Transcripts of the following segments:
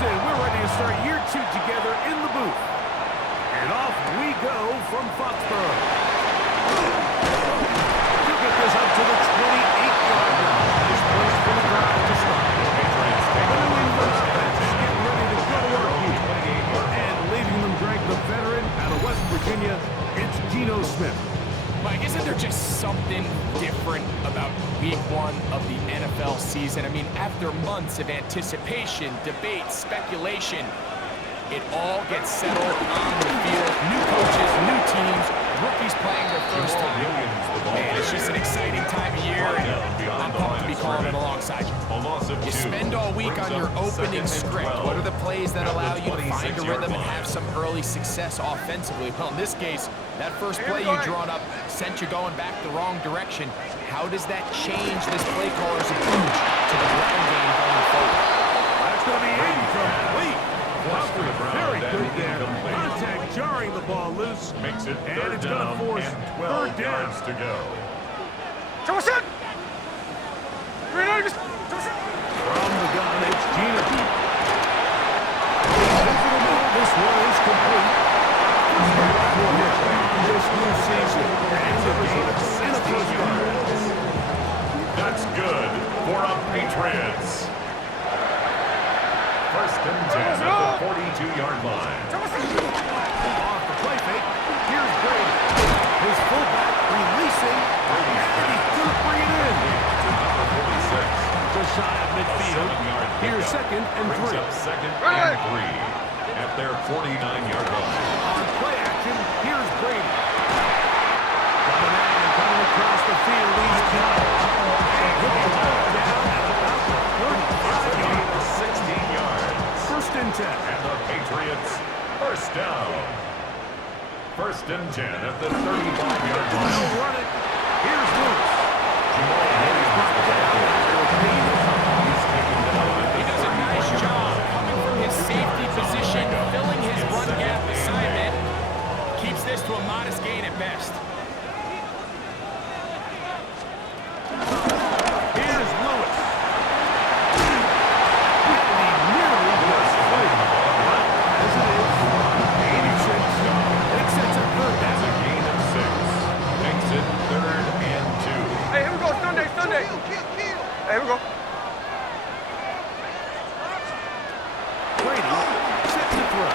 Listen, we're ready to start year 2 together in the booth. And off we go from Foxborough. To get this up to the 28-yard line. This place for the crowd to start. The New England offense getting ready to go to work here. And leading them, Greg, the veteran out of West Virginia, it's Geno Smith. Mike, isn't there just something different about week 1 of the NFL season? I mean, after months of anticipation, debate, speculation, it all gets settled on the field. New coaches, new teams, rookies playing their first time. Man, it's just an exciting time of year, and I'm pumped to be calling it alongside you. You spend all week on your opening script. What are the plays that allow you to find a rhythm and have some early success offensively? Well, in this case, that first play you drawn up sent you going back the wrong direction. How does that change this play caller's approach to the ground game going forward? That's going to be incomplete. Very good there. Contact jarring the ball loose. Makes it and it's going to force third down to go. From the gun, it's Geno. This one is complete. For this new season. And the game in a first down. That's good for the Patriots. First and 10 at the 42-yard line. Off the play fake. Here's Brady. His fullback releasing. And he's going to bring it in. Just shy of midfield. Here's second and 3. Second and 3 at their 49-yard line. On play action, here's Brady. Coming across the field, he's Geno. And he'll be down at about the 35 yards. 16 yards. First and 10. And the Patriots, first down. First and 10 at the 35-yard line. They'll run it. Here's Lewis. And he's brought down. He does a nice job coming from his safety position, filling his run gap assignment. Keeps this to a modest gain at best. Here's Lewis. And he nearly was free. But as it is, 86. It sets a third down. That's a gain of 6. Makes it third and 2. Hey, here we go, Sunday. Hey, here we go. Brady set to throw.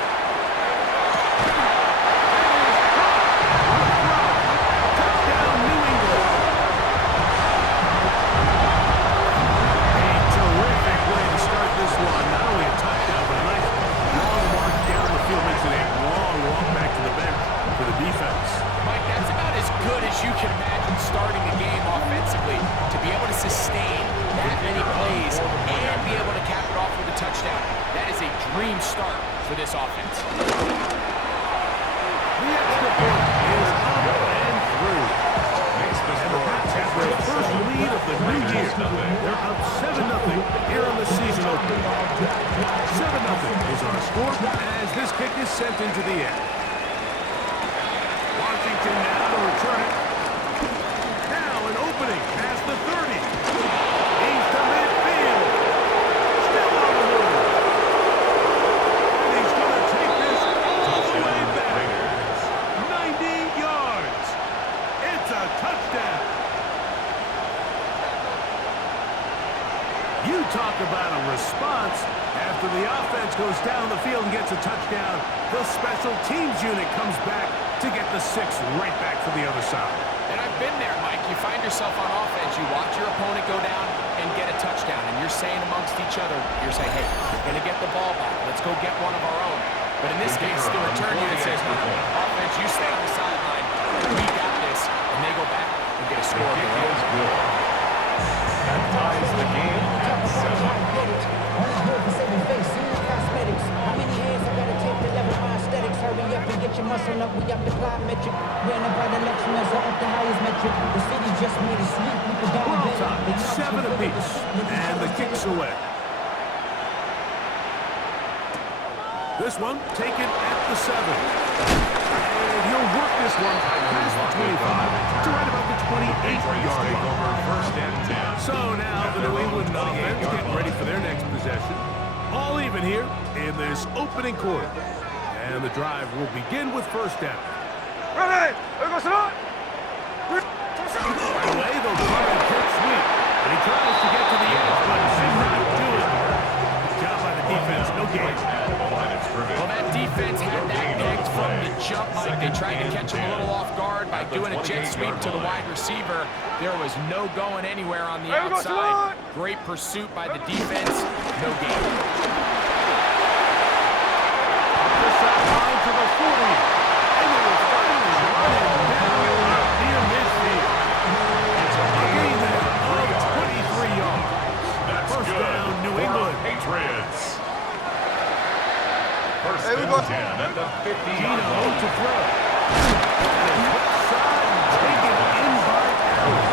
Touchdown, New England. A terrific way to start this one. Not only a touchdown, but a nice long march down the field. Makes it a long walk back to the bench for the defense. Mike, that's about as good as you can imagine starting a game offensively. To be able to sustain that many plays and be able to cap it off with a touchdown, that is a dream start for this offense. The extra point is up and through. Makes the And the score Pats have their first lead of the new year. They're up 7-0 here on the season opener. 7-0 is our score as this kick is sent into the air. Washington now to return it. Now an opening past the 30. He's to midfield. Still on the move. And he's going to take this all the way back. 90 yards. It's a touchdown. You talk about a response. After the offense goes down the field and gets a touchdown, the special teams unit comes back to get the 6 right back for the other side. And I've been there, Mike. You find yourself on offense, you watch your opponent go down and get a touchdown, and you're saying amongst each other, you're saying, hey, we're going to get the ball back. Let's go get one of our own. But in this case, the return unit says, no, offense, you stay on the sideline. We got this. And they go back and get a score of their own. That ties the game at 7. How many hands I gotta take to level my aesthetics? Hurry up and get your muscle up. We up the plyometric. Ran up by the election as I up the highest metric. The city just made a sweep. People down We're on better. time. It's 7 apiece. And the kick's away. This one taken at the 7. And he'll work this one past the 25 to right about the 28-yard line. First and 10. So now the New England offense getting ready for their next possession. All even here in this opening quarter. And the drive will begin with first down. Ready. There goes the Right away, they'll try a quick sweep. And he tries to get to the edge, but did not do it. Good job by the defense. No gain. Well, that defense had that pegged from the jump, Mike. They tried to catch him a little off guard by doing a jet sweep to the wide receiver. There was no going anywhere on the outside. Great pursuit by the defense. No gain. Up the sideline to the 40. And they will finally run him down near midfield. A gain there of 23 yards. First down, New England. Patriots. First and 10 at the 50-yard Gino line. to throw. And his left side taken in by Allen.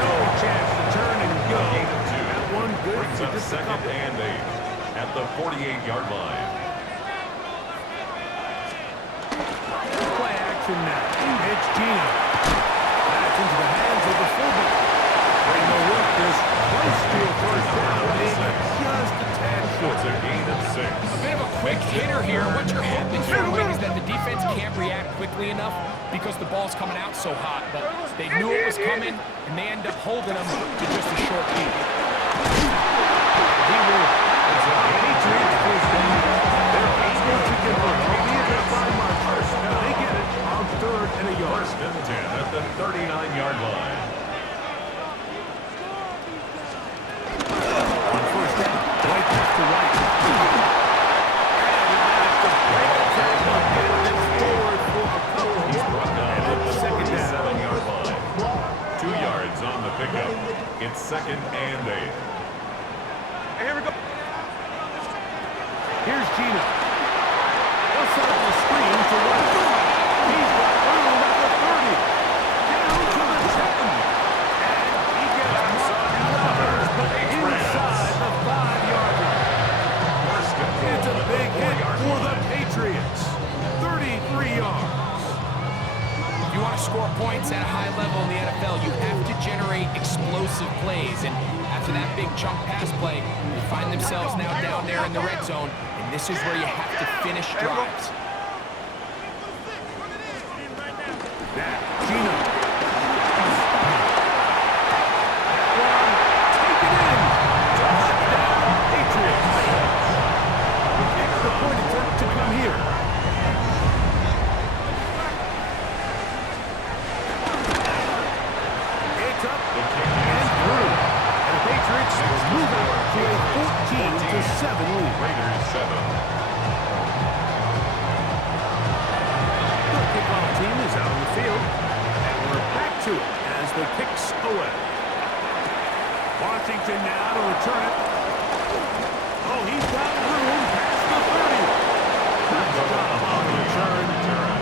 No chance to turn and go. That one good Brings for up just a second couple. and 8 at the 48-yard line. Play action now. It's Gino. Back into the hands of the fullback. They know what this close to a first down, maybe just a tad short. It's a gain of 6. A bit of a quick hitter here. What you're hoping for, Wayne, is that the defense can't react quickly enough because the ball's coming out so hot. But they knew it was coming, and they end up holding them to just a short kick. He will. It's a Patriots first down. They're able to convert. Albeit not by much. They get it on third and a yard. First and 10 at the 39-yard line. On first down, right left to right. And he managed to break a tackle and get this forward for a couple. He's brought down And at it's the second down. 47-yard line. 2 yards on the pickup. It's second and 8. Here we go. Here's Gino. He'll set up the screen to right. He's got room at the 30. Down to the 10. And he gets marked out, but inside the 5-yard line. First and goal It's a at the big hit 4-yard for the line. Patriots. 33 yards. If you want to score points at a high level in the NFL, you have to generate explosive plays. And after that big chunk pass play, they find themselves now down there in the red zone. And this is where you have to finish drives. Now, Gino. That one, taken in. Touchdown, Patriots. Extra point attempt to come here. It's up and through. And the Patriots move out to a 14-7 lead. Raiders 7. The kickoff team is out on the field, and we're back to it as the kicks away. Washington now to return it. Oh, he's got room past the 30. Nice job on the return.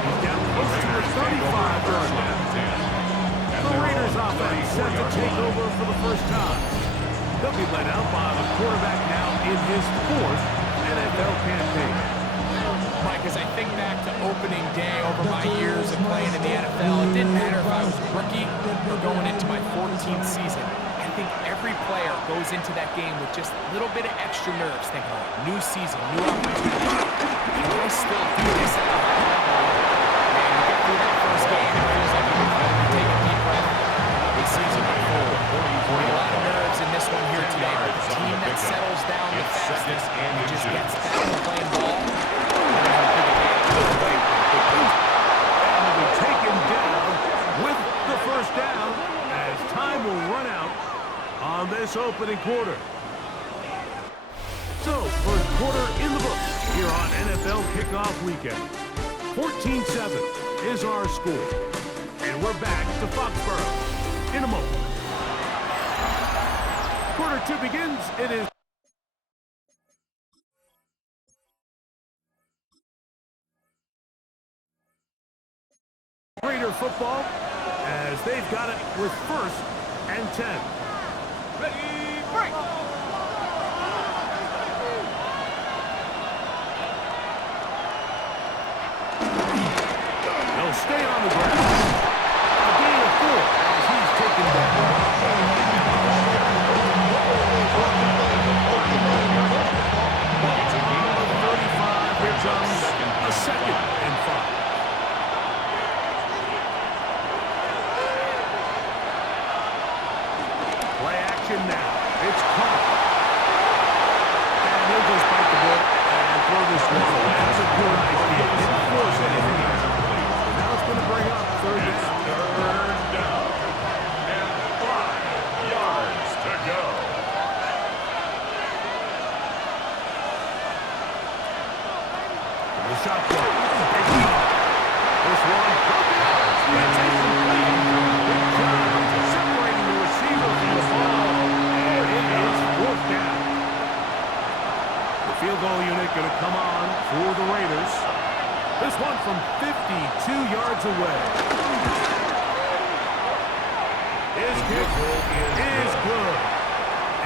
He's down close to the 35-yard line. The Raiders offense set to take over for the first time. They'll be led out by the quarterback now in his 4th NFL campaign. Mike, as I think back to opening day over my years of playing in the NFL, it didn't matter if I was a rookie or going into my 14th season. I think every player goes into that game with just a little bit of extra nerves, thinking, oh, new season, new opportunity. Can I still do this at a high level? Man, you get through that first game, it feels like you can finally take a deep breath. The season unfold. A lot of nerves in this one here today, but the team that settles down the fastest and just gets back to playing ball. And will be taken down with the first down as time will run out on this opening quarter. So, first quarter in the books here on NFL Kickoff Weekend. 14-7 is our score. And we're back to Foxborough in a moment. Quarter 2 begins. It is Raider football as they've got it with first and 10. Ready, break. They'll stay on the ground. A gain of 4 as he's taken down. possession now. It's caught. And he'll just bite the bullet and throw this one away. That's a good idea. Didn't force anything out. Now it's going to bring up third down. Third down. And 5 yards to go. The shot clock. This one broken up. That's incomplete. Good job separating the receiver from the ball. And it is fourth down. The field goal unit going to come on for the Raiders. This one from 52 yards away. His kick is good.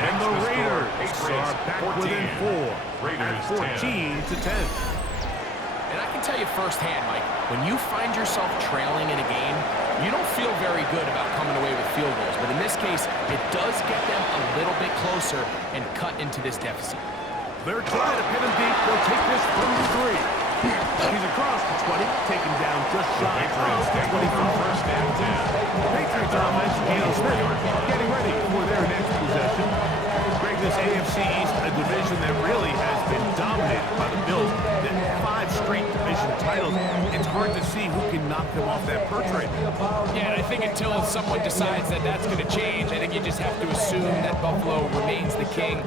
And the Raiders are back within 4 at 14-10. And I can tell you firsthand, Mike, when you find yourself trailing in a game, you don't feel very good about coming away with field goals. But in this case, it does get them a little bit closer and cut into this deficit. They're trying to pin him deep. They'll take this from the 3. He's across the 20, taken down just shy of the 24. First and 10. Patriots offense, Geno Smith, getting ready for their next possession. Greg, this AFC East, a division that really has been dominated by the Bills. 5 straight division titles. It's hard to see who can knock them off that perch right now. Yeah, and I think until someone decides that that's going to change, I think you just have to assume that Buffalo remains the king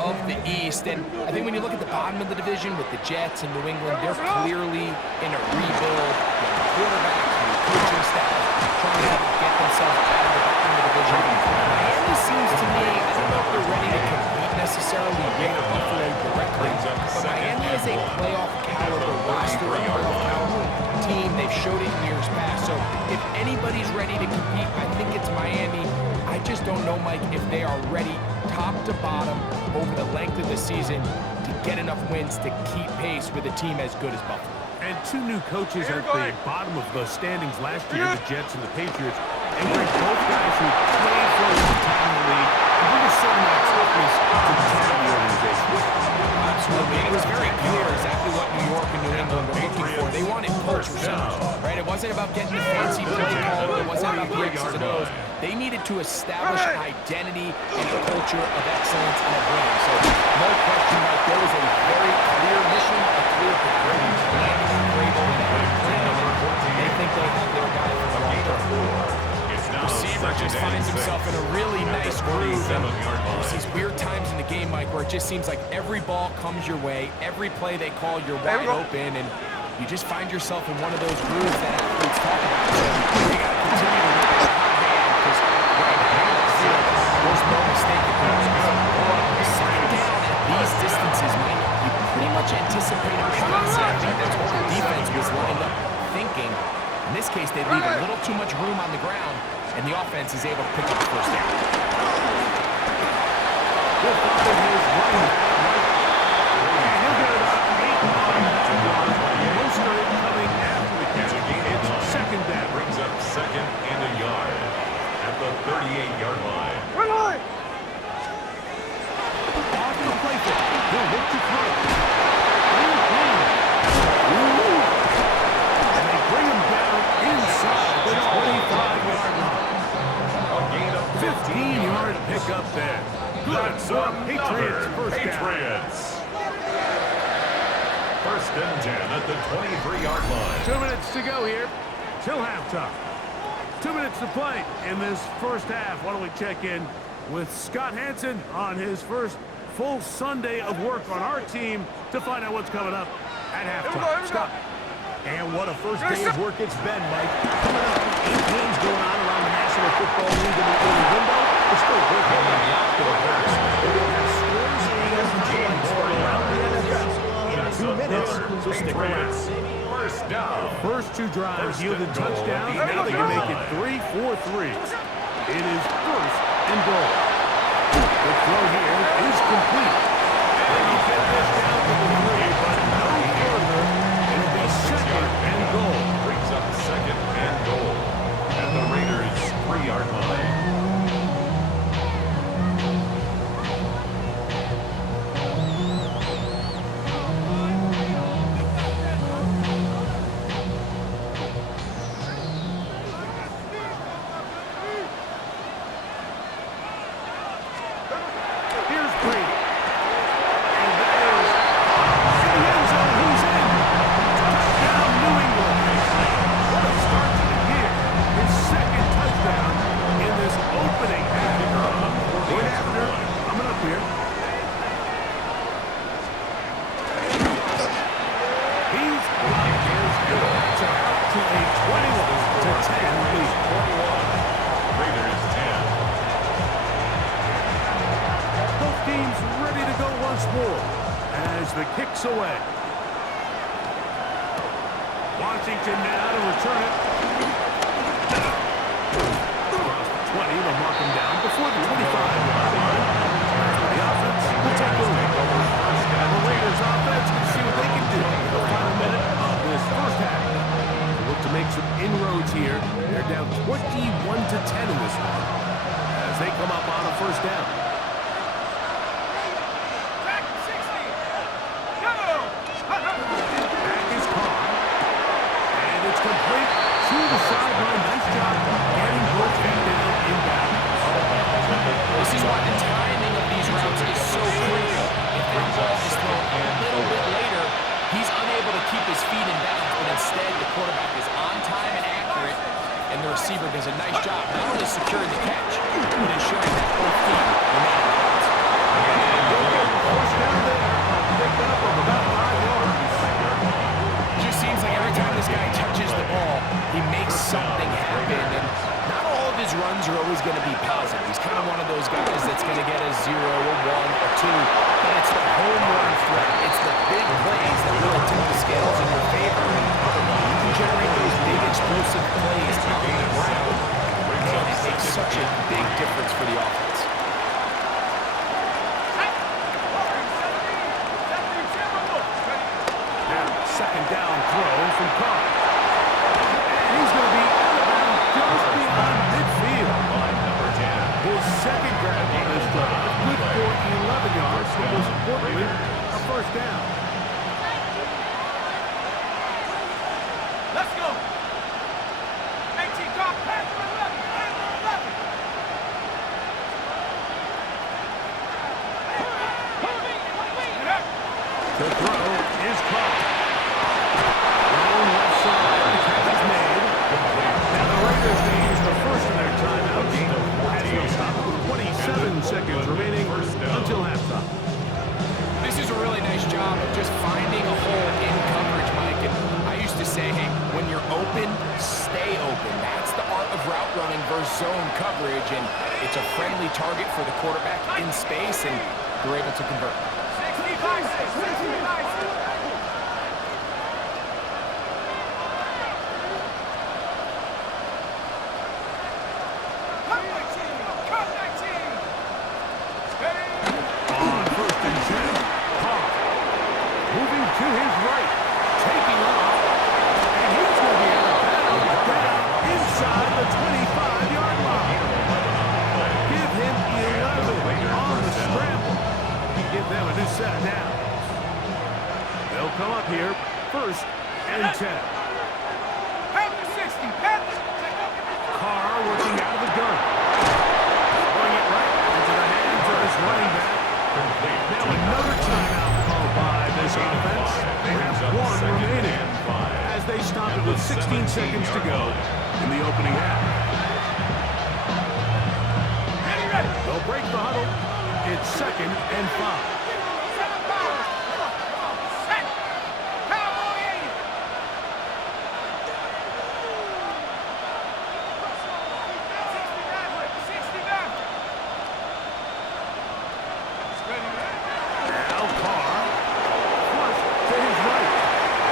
of the East. And I think when you look at the bottom of the division with the Jets and New England, they're clearly in a rebuild. Young quarterbacks, new coaching staff, trying to get themselves out of the bottom of the division. Miami seems to me, I don't know if they're ready to compete necessarily with Buffalo directly, but Miami is a playoff caliber roster, a playoff caliber team. They've showed it in years past. So if anybody's ready to compete, I think it's Miami. I just don't know, Mike, if they are ready top to bottom over the length of the season to get enough wins to keep pace with a team as good as Buffalo. And 2 new coaches at the bottom of the standings last year, the Jets and the Patriots. And Greg, both guys who played for a long time in the league and bring a certain amount of toughness to the top of the organization. Absolutely. It was very clear exactly what New York and New England were looking for. They wanted culture centers, right? It wasn't about getting the fancy play call. It wasn't about the X's and O's. They needed to establish identity and a culture of excellence and of winning. So no question, Mike, there was a very clear mission, a clear plan. Landing on Vrabel and a plan, and they think they have their guy for the long term. Receiver just finds himself in a really nice groove. And there's these weird times in the game, Mike, where it just seems like every ball comes your way, every play they call, you're wide open, and you just find yourself in one of those grooves that athletes talk about. So you got to continue to rip it hot hand, because right now, there's no mistake in this. Second down at these distances, Mike, you pretty much anticipate a pass. I think that's what the defense was lined up thinking. In this case, they leave a little too much room on the ground, and the offense is able to pick up the first down. Will follow his running back, and he'll get about 8 yards to run. Most of it coming after the catch. It's second down. Brings up second and a yard at the 38-yard line. Off the play fake. He'll look to throw. And they bring him down inside the 25-yard line. A gain of 15-yard pickup there. Good for Patriots first down. Patriots. First and 10 at the 23-yard line. 2 minutes to go here till halftime. 2 minutes to play in this first half. Why don't we check in with Scott Hansen on his first full Sunday of work on our team to find out what's coming up at halftime. Scott. And what a first day of work it's been, Mike. Coming up, 8 games going on around the National Football League in the early window. We're still working on the outdoor verse. We're going to have scores and games around the NFL in 2 minutes, so stick around. First down. First 2 drives yielded touchdowns. Now they can make it 3-4-3. It is first and goal. The throw here is complete. And he get this down to the 3, but no further. It'll be second and goal. Brings up second and goal at the Raiders' 3-yard line. score as the kick's away. Washington now to return it. Across the 20, they'll mark him down before the 25-yard line. The offense will take over. The Raiders offense can see what they can do in the final minute of this first half. They look to make some inroads here. They're down 21-10 in this one as they come up on a first down. Back 60. Go. Back is Carr. And it's complete to the sideline. Nice job getting both feet down in bounds. This is why the timing of these routes is so critical. If that ball is thrown a little bit later, he's unable to keep his feet in bounds, but instead the quarterback is on time and accurate, and the receiver does a nice job not only securing the catch, but ensuring that both feet remain in bounds. First down there. A pickup of about 5 yards. Just seems like every time this guy touches the ball, he makes something happen, and not all of his runs are always going to be positive. He's kind of one of those guys that's going to get a 0, a 1, a 2, but it's the home run threat. It's the big plays that really tip the scales in your favor, and you can generate those big explosive plays on the ground, and it makes such a big difference for the offense. Second down throw from Carr. And he's going to be out of bounds just beyond midfield. His second grab on this drive, good for 11 yards, but most importantly, a first down. Let's go. 18, drop, Panther 11, Panther 11. The throw is Carr. Left side, the catch is made. Now the Raiders may use the first of their timeouts. And he'll stop it with 27 seconds remaining until halftime. This is a really nice job of just finding a hole in coverage, Mike. And I used to say, hey, when you're open, stay open. That's the art of route running versus zone coverage. And it's a friendly target for the quarterback in space, and they're able to convert. 65, 65. On first and 10, Carr moving to his right, taking off, and he's going to be out of bounds down inside the 25-yard line. Give him 11 on the scramble. Give them a new set of downs. They'll come up here, first and 10. Panther 60, Panther. Carr working out of the gun. Throwing it right into the hands of his running back. Now another timeout called by this offense. They have one remaining as they stop it with 16 seconds to go in the opening half. They'll break the huddle. It's second and 5. Now Carr, flush to his right.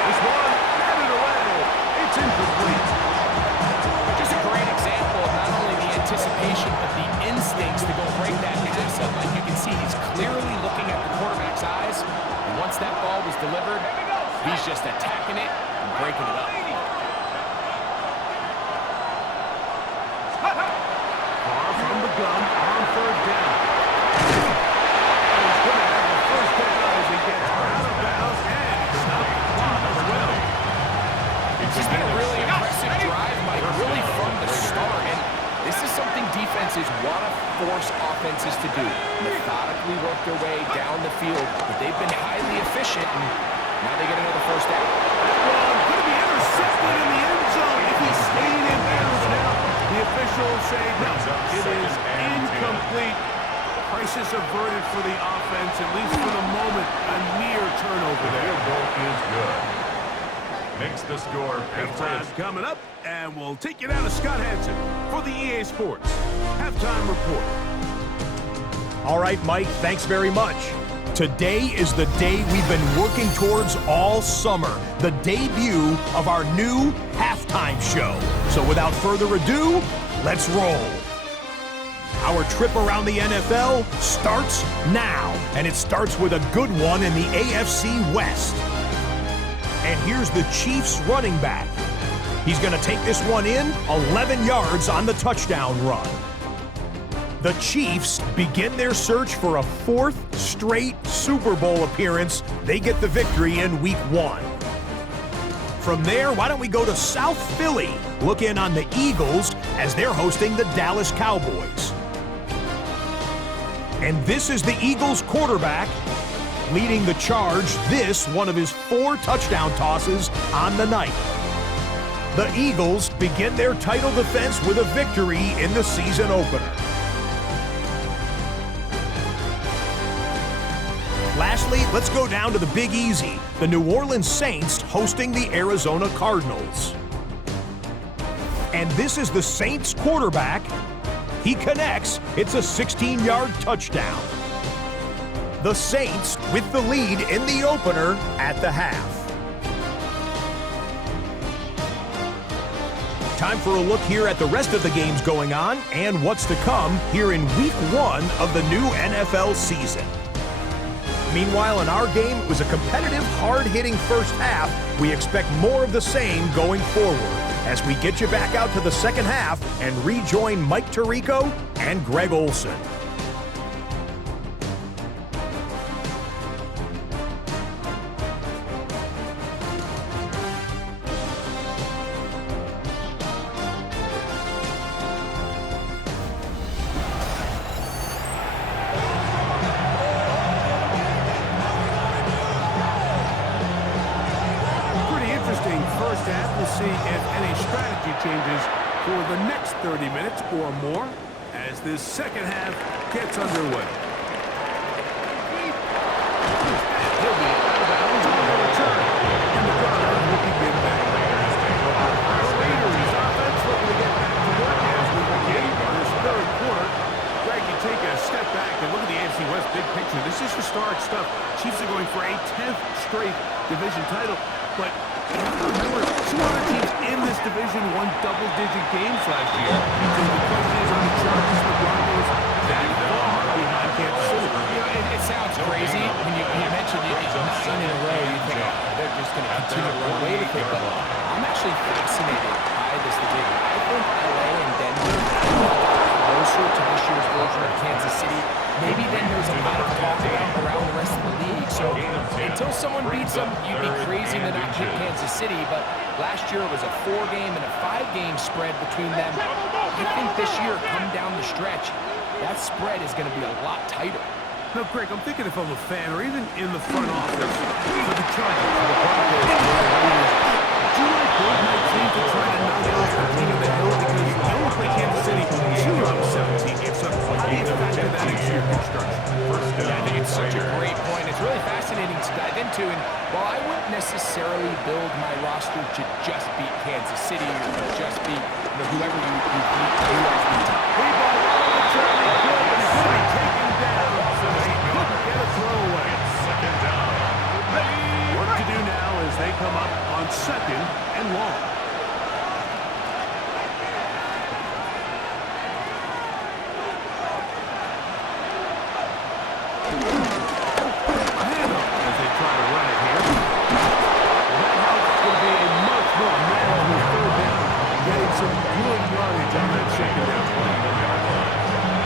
This one, batted away. It's incomplete. Just a great example of not only the anticipation, but the instincts to go break that pass up. Like you can see, he's clearly looking at the quarterback's eyes. And once that ball was delivered, he's just attacking it and breaking it up. Carr from the gun on third down. And he's going to have the first down as he gets out of bounds and stopped the clock as well. It's been a really impressive drive, Mike, really from the start. And this is something defenses want to force offenses to do. Methodically work their way down the field. But they've been highly efficient, and now they get another first down. That one could be intercepted in the end zone if he stayed in bounds now. The officials say no, it is incomplete. Crisis averted for the offense, at least for the moment. A near turnover there. Field goal is good. Makes the score Halftime coming up, and we'll take you down to Scott Hansen for the EA Sports Halftime Report. All right, Mike, thanks very much. Today is the day we've been working towards all summer, the debut of our new halftime show. So without further ado, let's roll. Our trip around the NFL starts now, and it starts with a good one in the AFC West. And here's the Chiefs running back. He's going to take this one in 11 yards on the touchdown run. The Chiefs begin their search for a 4th straight Super Bowl appearance. They get the victory in Week 1. From there, why don't we go to South Philly, look in on the Eagles as they're hosting the Dallas Cowboys. And this is the Eagles quarterback leading the charge, this one of his 4 touchdown tosses on the night. The Eagles begin their title defense with a victory in the season opener. Lastly, let's go down to the Big Easy, the New Orleans Saints hosting the Arizona Cardinals. And this is the Saints quarterback. He connects. It's a 16-yard touchdown. The Saints with the lead in the opener at the half. Time for a look here at the rest of the games going on and what's to come here in Week 1 of the new NFL season. Meanwhile, in our game, it was a competitive, hard-hitting first half. We expect more of the same going forward as we get you back out to the second half and rejoin Mike Tirico and Greg Olson. See if any strategy changes for the next 30 minutes or more as this second half gets underway. He'll be out of bounds on the return, and the guard will begin back. Raiders offense looking to get back to work as we begin this third quarter. Greg, you take a step back and look at the AFC West big picture. This is historic stuff. Chiefs are going for a 10th straight division title, but remember, 2 other teams in this division won double-digit games last year. So the question is, on the Chargers, the Broncos, that far behind Kansas City. You know, it sounds crazy when you mentioned it. It's 9 in a row. You think, oh, they're just going to continue to run away with it. But I'm actually fascinated by this division. I think LA and Denver are closer to this year's version of Kansas City. Maybe then there's a lot of talk about around the rest of the league. So until someone beats them, you'd be crazy to not pick Kansas City. But last year it was a 4-game and a 5-game spread between them. I think this year, come down the stretch, that spread is going to be a lot tighter. No, Greg, I'm thinking if I'm a fan or even in the front office for the Chargers, for the Broncos, for the Raiders, do you build my team to try to knock out the King of the Hill? Because you don't play Kansas City 2 out of 17 games. So how do you factor that into your construction? Yeah, I think it's such a great point. It's really fascinating to dive into. And while I wouldn't necessarily build my roster to just beat Kansas City or to just beat whoever you beat, who else beat. He ball on the turn, and good, and he's going to be taken down. So he couldn't get a throwaway. Second down. Work to do now as they come up on 2nd and long.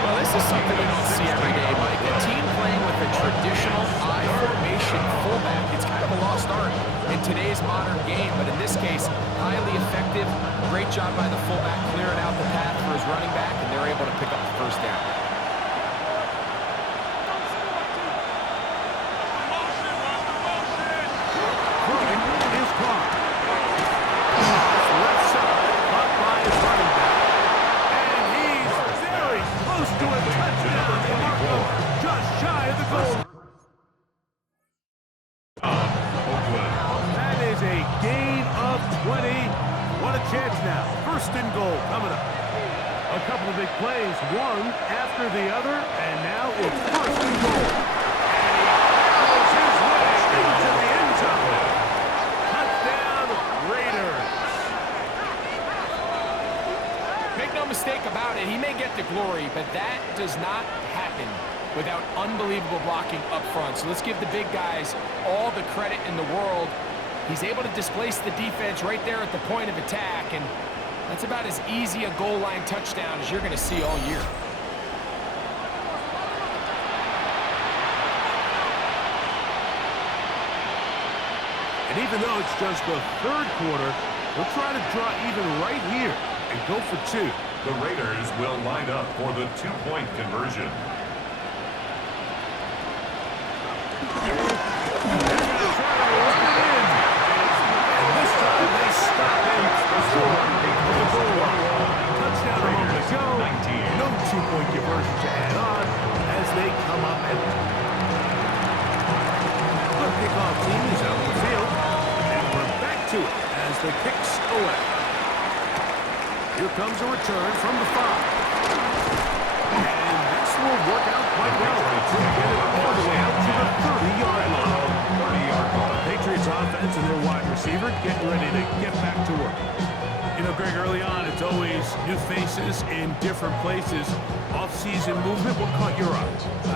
Well, this is something we don't see every day, Mike. A team playing with a traditional I formation fullback. It's kind of a lost art in today's modern game, but in this case, highly effective. Great job by the fullback clearing out the path for his running back, and they're able to pick up the first down. That is a gain of 20. What a chance now. 1st and goal coming up. A couple of big plays, one after the other, and now it's 1st and goal. And he but that does not happen without unbelievable blocking up front. So let's give the big guys all the credit in the world. He's able to displace the defense right there at the point of attack, and that's about as easy a goal line touchdown as you're going to see all year. And even though it's just the third quarter, we'll try to draw even right here and go for 2. The Raiders will line up for the 2-point conversion. They're going to try to run it in. And this time they stop him short of the goal line. Touchdown a moment ago. No 2-point conversion to add on as they come up empty. Our kickoff team is out on the field. And we're back to it as the kick's away. Here comes a return from the 5. And this will work out quite well. To get it all the way out to the 30-yard line. 30-yard line. Patriots offense and their wide receiver getting ready to get back to work. You know, Greg, early on, it's always new faces in different places. Off-season movement, what caught your eye?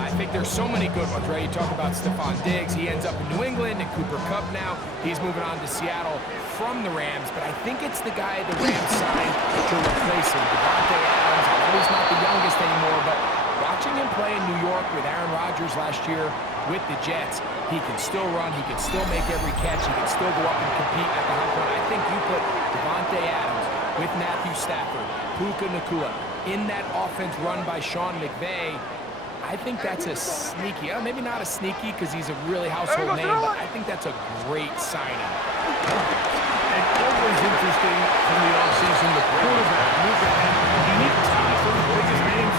I think there's so many good ones, right? You talk about Stephon Diggs. He ends up in New England, and Cooper Kupp now. He's moving on to Seattle from the Rams, but I think it's the guy the Rams signed to replace him, Davante Adams. I know he's not the youngest anymore, but watching him play in New York with Aaron Rodgers last year with the Jets, he can still run, he can still make every catch, he can still go up and compete at the high point. I think you put Davante Adams with Matthew Stafford, Puka Nacua, in that offense run by Sean McVay. I think that's a sneaky, maybe not a sneaky because he's a really household name, but I think that's a great signing. And always interesting from the offseason, the quarterback moved ahead. Unique ties from the biggest names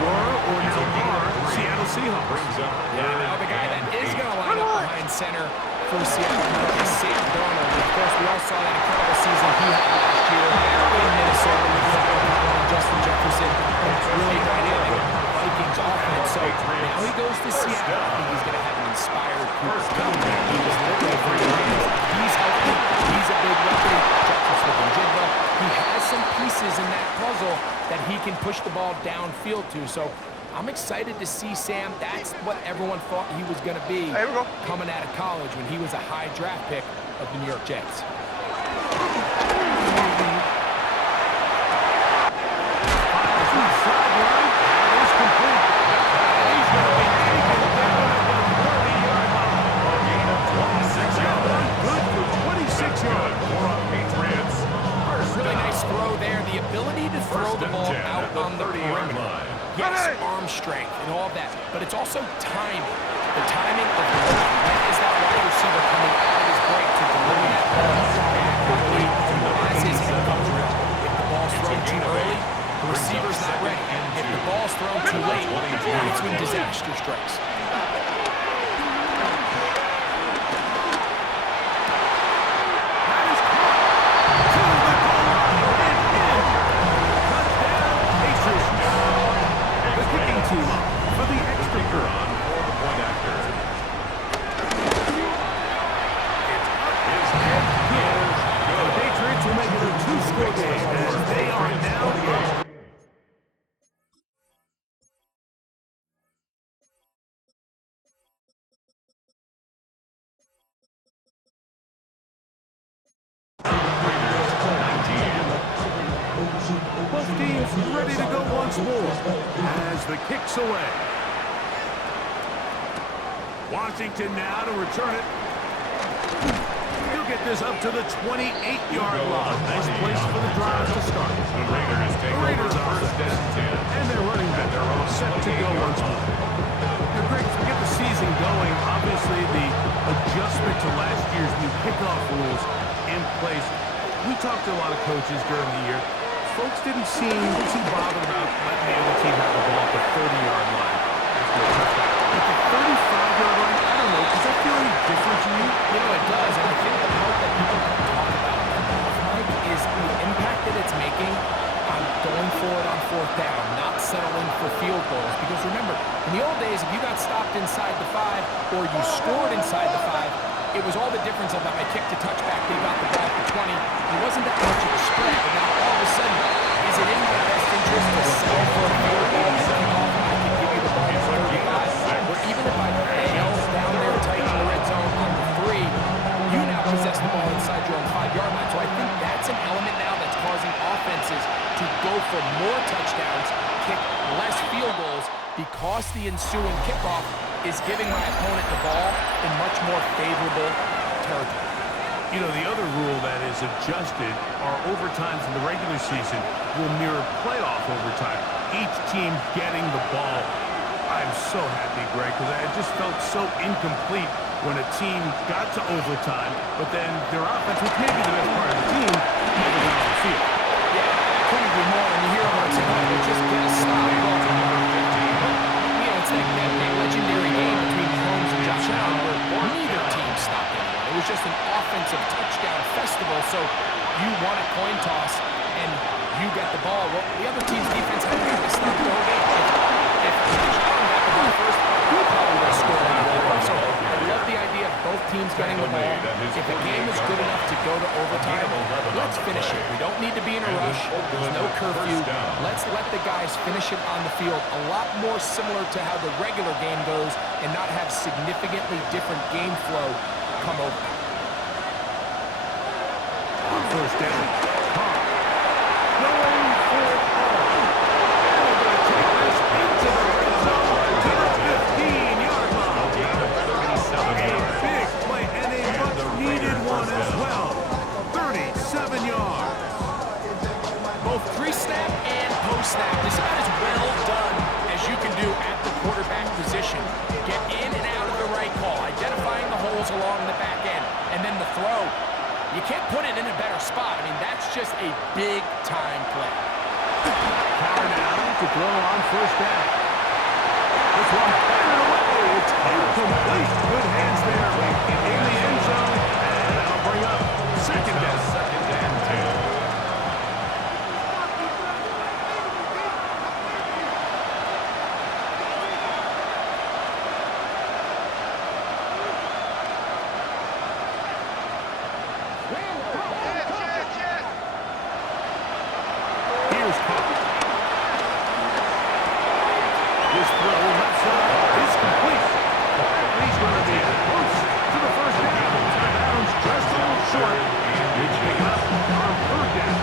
were or now are Seattle Seahawks. Yeah, now the guy that is going to line up behind center for Seattle is Sam Darnold. Of course, we all saw that incredible season he had last year in Minnesota with Justin Jefferson. It's really dynamic Vikings offense. So now he goes to Seattle. I think he's going to have an inspired Cooper Kupp. He was looking for the Rams. He's healthy. He's a big weapon. Jefferson and Jigba. He has some pieces in that puzzle that he can push the ball downfield to. So I'm excited to see Sam. That's what everyone thought he was going to be coming out of college when he was a high draft pick of the New York Jets. Really nice throw there. The ability to throw the ball out on the perimeter. Yes, arm strength and all that, but it's also timing. The timing of when is that wide receiver coming out of his break to deliver that ball accurately as his head comes around. If the ball's thrown too early, the receiver's not ready. If the ball's thrown too late, that's when disaster strikes. Ready to go once more as the kick's away. Washington now to return it. He'll get this up to the 28-yard line. Nice place for the drive to start. The Raiders take over first and 10. And they're running back. They're all set to go once more. Now, Greg, to get the season going, obviously the adjustment to last year's new kickoff rules in place. We talked to a lot of coaches during the year. Folks didn't seem too bothered about letting the other team have the ball at the 30-yard line after a touchdown. At the 35-yard line, I don't know, does that feel any different to you? You know, it does, and I think the part that people don't talk about enough, Mike, is the impact that it's making on going for it on fourth down, not settling for field goals. Because remember, in the old days, if you got stopped inside the 5 or you scored inside the 5, it was all the difference of I kicked a touchback, they got the ball at the 20. It wasn't that much of a spread, but now all of a sudden, is it in my best interest to settle for a field goal? for more touchdowns, kick less field goals, because the ensuing kickoff is giving my opponent the ball in much more favorable territory. You know, the other rule that is adjusted are overtimes in the regular season will mirror playoff overtime, each team getting the ball. I'm so happy, Greg, because I just felt so incomplete when a team got to overtime, but then their offense, which may be the best part of the team, never got on the field. Yeah, I couldn't agree more, and you hear everyone say, oh, we'll just get a stop. It's that legendary game between Mahomes and Josh Allen where neither team stopped anyone. It was just an offensive touchdown festival, so you won a coin toss, and you get the ball. Well, the other team's defense had to stop the whole game. If Josh Allen got the ball first, he probably would have scored on the ball. So I love the idea of both teams getting the ball. If the game is good enough to go to overtime, let's finish it. We don't need to be in a rush. There's no curfew. Let's let the guys finish it on the field a lot more similar to how the regular game goes and not have significantly different game flow come over. On first down, Carr going for it all. And they're going to take this into the red zone to the 15-yard line. A big play and a much-needed one as well. 37 yards. Both pre-snap and post-snap is about as well done as you can do at the quarterback position. Get in and out of the right call, identifying the holes along the back end, and then the throw. You can't put it in a better spot. I mean, that's just a big-time play. Carr now to throw on first down. This one batted away. It's incomplete. Good hands there in the end zone. And that'll bring up second down. Second and 10. Here's Carr. This throw left side is complete. And he's going to be close to the first down. Bounds just a little short. It's picking up on third down.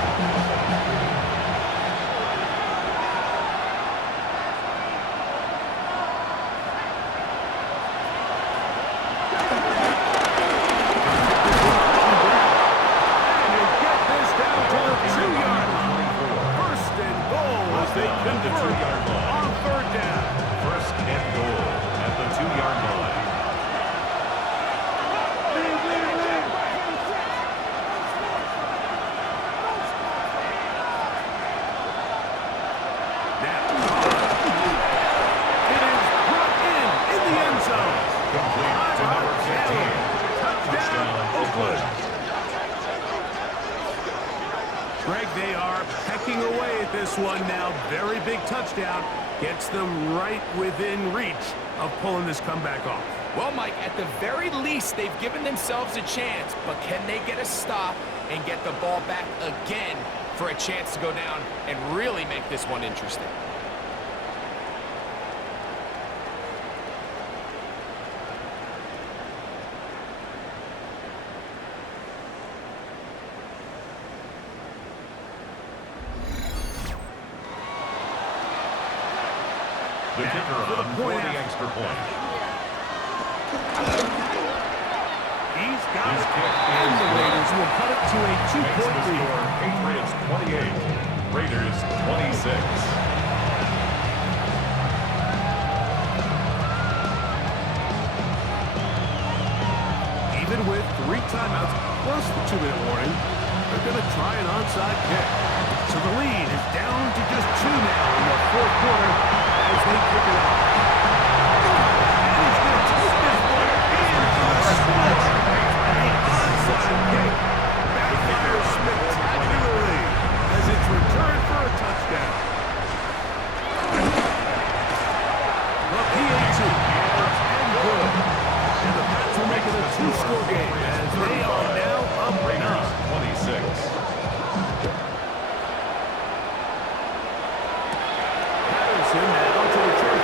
And they get this down to the 2-yard line. First and goal as they convert on third down. First and goal at the 2-yard line. Now, it is brought in the end zone. Complete to number 15. Touchdown, Oakland. Greg, they are pecking away at this one now. Very big touchdown. Gets them right within reach of pulling this comeback off. Well, Mike, at the very least, they've given themselves a chance, but can they get a stop and get the ball back again for a chance to go down and really make this one interesting? The kicker on for the extra point. He's got His it. kick And is the good. Raiders will cut it to a Makes the two-point lead. score Patriots 28, Raiders 26. Even with 3 timeouts plus the 2-minute warning, they're going to try an onside kick. So the lead is down to just 2 now in the fourth quarter as they kick it off. And he's going to take this one in for the score. The onside kick backfires spectacularly as it's returned for a touchdown. The PAT up and good. And the Pats will make it a 2-score game as they are now up 9. Raiders 26. Patterson now to return.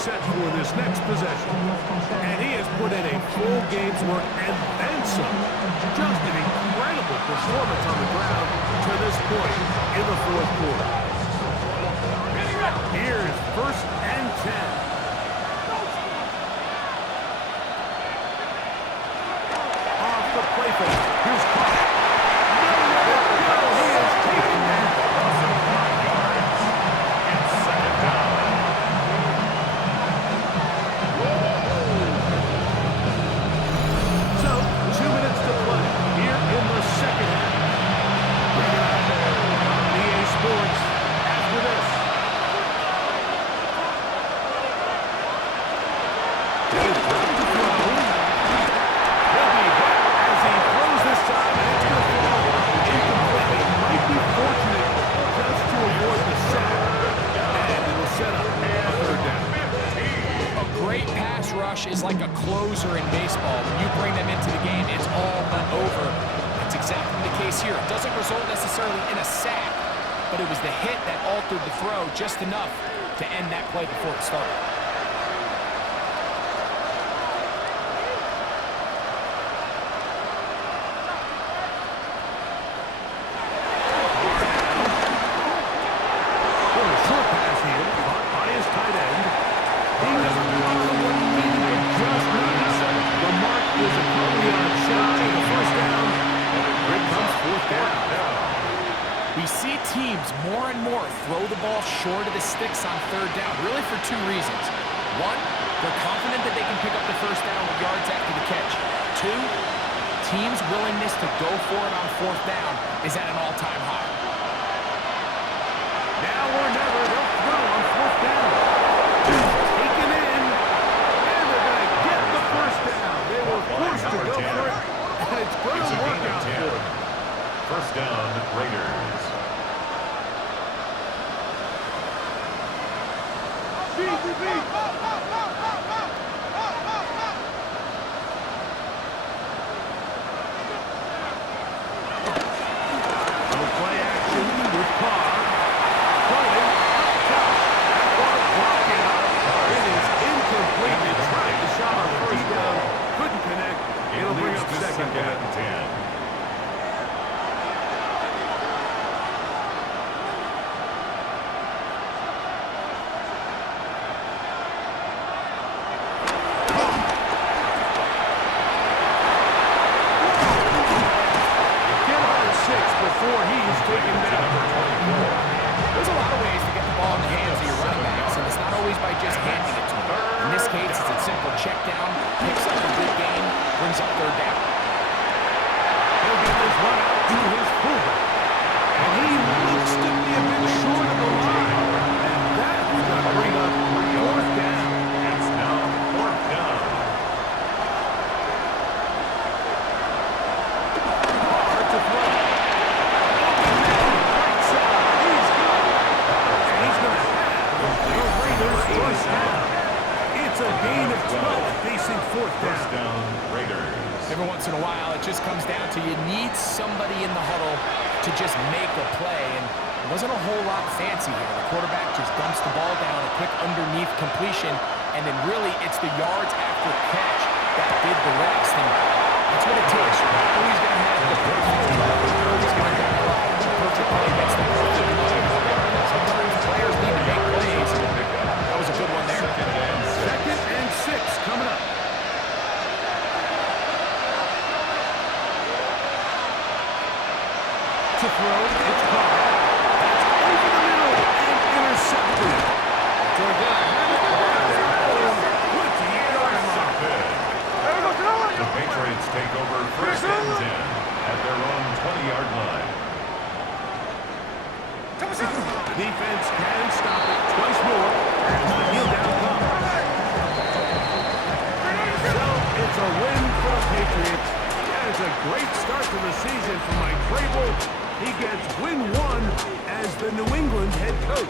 set for this next possession. And he has put in a full game's work and then some. Just an incredible performance on the ground to this point in the fourth quarter. Here's 1st and 10. Off the play fake. Here's Carr. Nowhere to go. He is taken down. Loss of 5 yards. It's 2nd down. So, 2 minutes to play here in the second half. Bring it on on EA Sports after this. He'll try to throw. He'll be hit as he throws this time, and it's going to fall incomplete. He might be fortunate just to avoid the sack, and it'll set up a 3rd down. A great pass rush is like a closer in baseball. When you bring them into the game, it's all but over. That's exactly the case here. It doesn't result necessarily in a sack, but it was the hit that altered the throw just enough to end that play before it started. Well, a short pass here, caught by his tight end. He doesn't run what he needed, but just not. The mark is a career shy of the 1st down. Here comes 4th down. We see teams more and more throw the ball short of the sticks on 3rd down, really for 2 reasons. 1, they're confident that they can pick up the 1st down with yards after the catch. 2, teams' willingness to go for it on 4th down is at an all-time high. Now or never, they'll throw on 4th down. It's taken in, and they're going to get the 1st down. They were forced to go for it, and it's going It's to a work gain of out 10. for them. 1st down, Raiders. No play action with Carr. Going up top. Or blocking up. It is incomplete. They tried the shot on 1st down. Couldn't connect. It'll bring up 2nd down. and 10. Get about 6 before he's taken down. There's a lot of ways to get the ball in the hands of your running backs, and it's not always by just handing it to them. In this case, it's a simple check down, picks up a good gain, brings up 3rd down. He'll get this run out to his fullback. And he looks to be a bit short of the line. And that's going to bring up 4th down. It's now 4th down. Hard to throw. Right side. He's got it. And he's going to have the Raiders 1st down. It's a gain of 12 facing 4th down. 1st down, Raiders. Every once in a while, it just comes down to you need somebody in the huddle to just make a play, and it wasn't a whole lot fancy here. The quarterback just dumps the ball down, a quick underneath completion, and then really it's the yards after catch that did the rest, and that's what it takes. You're not always going to have the perfect play. You're not always going to have the perfect play against the perfect play. Sometimes players need to make plays, and that was a good one there. 2nd and 6 coming up. To throw, it's Carr. That's over the middle and intercepted. So they're going to have it at their own 20-yard line. The Patriots take over 1st and 10 at their own 20-yard line. The defense can stop it twice more as the kneel down comes. So it's a win for the Patriots. Yeah, it's a great start to the season for Mike Vrabel. He gets win 1 as the New England head coach.